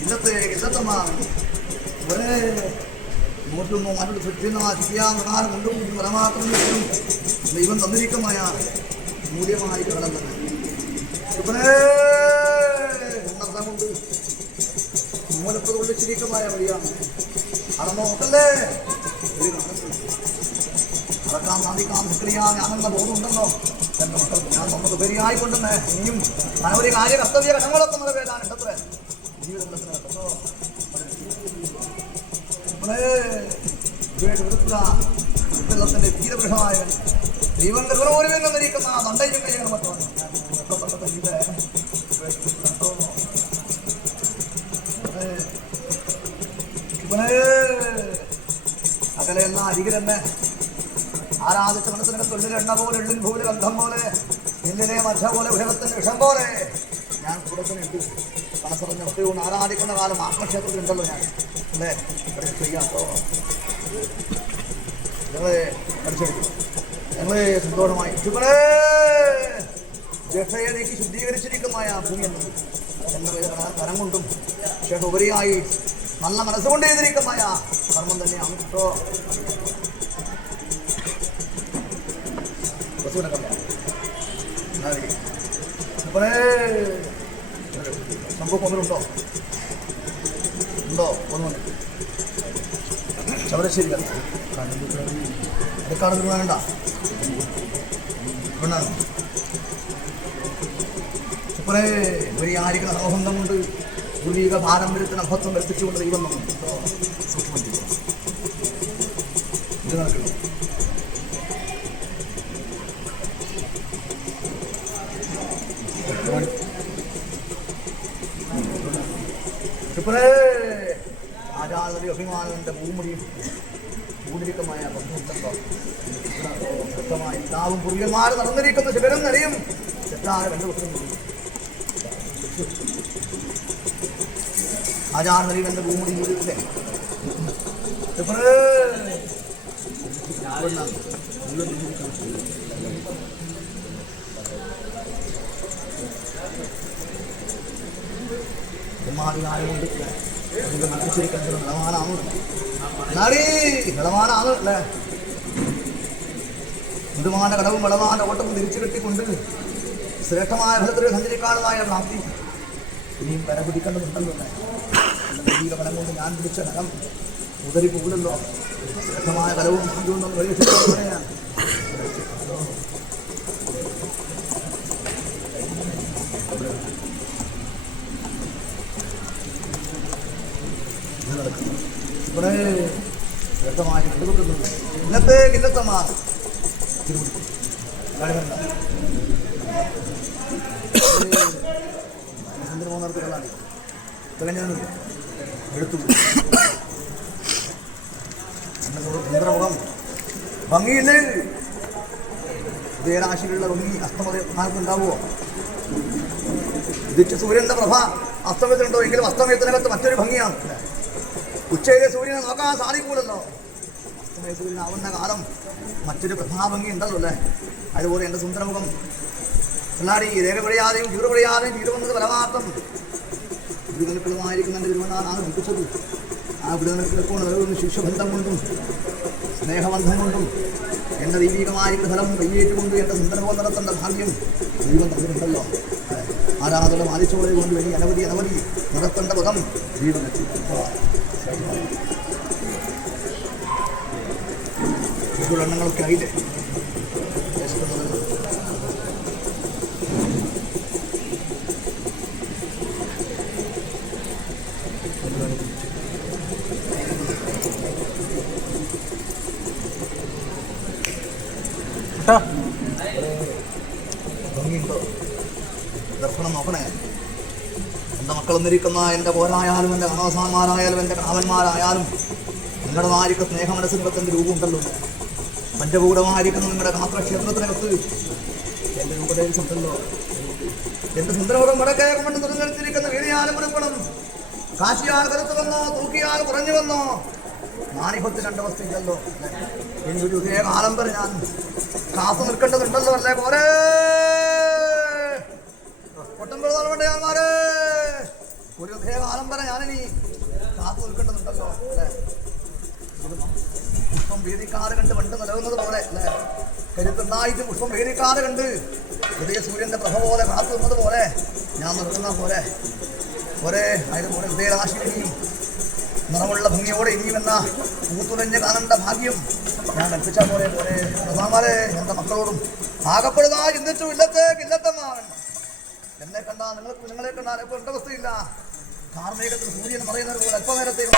ഇന്നത്തെ ഒരേ നോട്ടുന്നു മറ്റൊരു ശിക്ഷിക്കാൻ കൊണ്ടും പരമാത്രം ദൈവം തന്നിരിക്കമായ മൂല്യമായി കടന്നത് എന്നർത്ഥം കൊണ്ട് മൂലപ്പത് ഉള്ളിച്ചിരിക്കമായ വഴിയാണ് അത് നോക്കല്ലേ അടക്കാം സാധിക്കാം ശക്തിയാൻ ഞാനെന്ന ബോധമുണ്ടല്ലോ എൻ്റെ മക്കൾ ഞാൻ നമുക്ക് ഉപരിയായിക്കൊണ്ടെന്ന് ഇനിയും അനവധി കാര്യ കർത്തവ്യ കടങ്ങളൊക്കെ നിറവേറ്റാനുണ്ടത്രേ ജീവിതത്തിലെ കേട്ടോ തീരപൃഷമായ ദൈവം ഗർഭോരുവിൽ നിന്നിരിക്കുന്ന ദണ്ഡയും കഴിയണം അകലെയെല്ലാം അരികിലെന്നെ ആരാധിച്ച മനസ്സിനകത്ത് ഉള്ളിലെണ്ണ പോലെ ഉള്ളിൽ ഭൂമിയിൽ ഗന്ധം പോലെ നെല്ലിലെ മധ്യ പോലെ ഉയരത്തിന്റെ വിഷം പോലെ ഞാൻ കൂടത്തിനുണ്ട് മനസ്സറിഞ്ഞ ഒത്തിരി ആരാധിക്കുന്ന കാലം ആത്മക്ഷേത്രത്തിലുണ്ടല്ലോ ഞാൻ അല്ലേ ഇവിടെ ചെയ്യാട്ടോ ഞങ്ങളെ പഠിച്ചെടുക്കും ഞങ്ങളെ സന്തോഷമായി ജക്ഷയെ നീക്കി ശുദ്ധീകരിച്ചിരിക്കുന്നമായ ഭൂമി എന്നത് എന്ന കരം കൊണ്ടും പക്ഷേ ഉപരിയായി നല്ല മനസ്സുകൊണ്ട് ചെയ്തിരിക്കുന്നമായ കർമ്മം തന്നെയാണ് കേട്ടോ സംഭവം ഒന്നിലുണ്ടോ ഉണ്ടോ ഒന്നുണ്ട് ചവരശ്ശേരി അടുക്കാട് വേണ്ട വേണ്ടാണ് ഇപ്പോഴേ ഒരു ആരിക്കുന്ന സമൂഹം കൊണ്ട് പൂർവീക പാരമ്പര്യത്തിന് അഭത്വം എത്തിച്ചുകൊണ്ട് ദൈവം നമ്മൾ സൂക്ഷ്മം ചെയ്തു ഇത് നടക്കുന്നു ആചാരതി അഭിമാനന്റെ ഭൂമുടിയും ഭൂരിക്കമായ ബന്ധുത്വമായി താവും പുറിയന്മാർ നടന്നിരിക്കുന്ന ശിവരും നരിയും തെറ്റായ ബന്ധുത്വം ആചാരനരിവന്റെ ഭൂമുടി ഇല്ലേ കൊണ്ട് നട്ടിച്ചിരിക്കാൻ ഇളവാനാണ് ഇളവാനാണ് അല്ലേ ഹിന്ദുമാന്റെ കടവും ഇളവാന്റെ ഓട്ടവും തിരിച്ചു കെട്ടിക്കൊണ്ട് ശ്രേഷ്ഠമായ ഫലത്തിൽ സഞ്ചരിക്കാനുമായ പ്രാപ്തി ഇനിയും കര പിടിക്കേണ്ടതുണ്ടല്ലോ അല്ലേ കടം കൊണ്ട് ഞാൻ പിടിച്ച കടം ഉദരി പോകില്ലല്ലോ ശ്രേഷ്ഠമായ കലവും പരീക്ഷിക്കാൻ ഇവിടെ വ്യക്തമായി കണ്ടുകൊണ്ടിരുന്നത് ഇന്നത്തെ ഇല്ലത്തമ്മ ചന്ദ്രമോഹനത്തിലാണ് തികഞ്ഞൊന്നുമില്ല എടുത്തു ചന്ദ്രമുഖം ഭംഗിയില്ലേ ഉദയരാശിയിലുള്ള ഭംഗി അസ്തമയത്തിനുണ്ടാവുമോ ഉദിച്ച സൂര്യന്റെ പ്രഭ അസ്തമയത്തിനുണ്ടോ എങ്കിലും അസ്തമയത്തിനകത്ത് മറ്റൊരു ഭംഗിയാണ് ഉച്ചയിലെ സൂര്യനെ നോക്കാൻ സാധിക്കൂലല്ലോ അസ്തമയ സൂര്യനാവുന്ന കാലം മറ്റൊരു പ്രഭാഭംഗി ഉണ്ടല്ലോ അല്ലേ അതുപോലെ എൻ്റെ സുന്ദരമുഖം എല്ലാടി രേഖ പറയാതെയും ചൂട് പറയാതെയും ചീടുവന്നത് പരമാർത്ഥം വിടുതലക്കളുമായിരിക്കുന്ന എൻ്റെ തിരുവനാടാണ് വിളിച്ചത് ആ വിടുതലക്കളെക്കൊണ്ട് നിലവിൽ ശിഷ്യബന്ധം കൊണ്ടും സ്നേഹബന്ധം കൊണ്ടും എൻ്റെ ദൈവികമായിരിക്കുന്ന ഫലം കയ്യേറ്റുകൊണ്ട് എൻ്റെ സുന്ദരമുഖം നടത്തേണ്ട ഭാഗ്യം ദൈവം തന്നിട്ടുണ്ടല്ലോ ആരാധന മാലിച്ചോളെ കൊണ്ട് വലിയ അനവധി നടത്തേണ്ട മുഖം ദൈവം എണ്ണങ്ങളൊക്കെ ആയില്ലേ ഭംഗിയുണ്ടോ ദർപ്പണം നോക്കണേ എൻ്റെ മക്കളൊന്നിരിക്കുന്ന എൻ്റെ പോരായാലും എൻ്റെ കണവസാന്മാരായാലും എൻ്റെ കാവന്മാരായാലും നിങ്ങളുടെ മാരിക്ക് സ്നേഹമനസ്സിനകത്തിൻ്റെ രൂപമുണ്ടല്ലോ പഞ്ചഭൂതമായിരിക്കുന്ന നിങ്ങളുടെ കാത്രക്ഷേത്രത്തിനകത്ത് എൻ്റെ രൂപതയിൽ ഉണ്ടല്ലോ എൻ്റെ സുന്ദരമുഖം വടക്കേകം കൊണ്ട് നിർന്നെടുത്തിരിക്കുന്ന വീണിയാലും പുറപ്പെടണം കാശിയാൽ കരുത്ത് വന്നോ തൂക്കിയാൽ കുറഞ്ഞു വന്നോ മാനിഭത്തിൽ രണ്ട് അവസ്ഥയില്ലല്ലോ എനിക്കൊരു ഇതേ കാലം വരെ ഞാൻ കാത്തു നിൽക്കേണ്ടതുണ്ടല്ലോ അല്ലേ പോരേ ഒട്ടം പെരുന്നാൾ വേണ്ടയാൾമാരേ ഒരു ഹൃദയകാലം വരെ ഞാനിനി കാത്തു നിൽക്കേണ്ടതുണ്ടല്ലോ അല്ലേ? പുഷ്പം വേദിക്കാതെ കണ്ട് പണ്ട് നിലകുന്നത് പോലെ അല്ലേ? കരുത്തുണ്ടായിട്ട് പുഷ്പം വേദിക്കാതെ കണ്ട് ഹൃദയ സൂര്യന്റെ പ്രഭ പോലെ കാത്തു നിന്നത് പോലെ ഞാൻ നിൽക്കുന്ന പോലെ അതുപോലെ ഹൃദയരാശി ഇനിയും നിറമുള്ള ഭംഗിയോടെ ഇനിയുമെന്ന പൂത്തുലഞ്ഞ് കാണേണ്ട ഭാഗ്യം ഞാൻ കൽപ്പിച്ച പോലെ പ്രധാനമാരെ എൻ്റെ മക്കളോടും ആകപ്പെടുക ചിന്തിച്ചു ഇല്ലത്തേക്കില്ലത്തമാവൻ. എന്നെ കണ്ടാൽ നിങ്ങളെ കണ്ടാൽ ഇപ്പോൾ എൻ്റെ അവസ്ഥയില്ല. കാർമേഘത്തിൽ സൂര്യൻ പറയുന്നത് പോലെ അല്പനേരത്തേക്ക്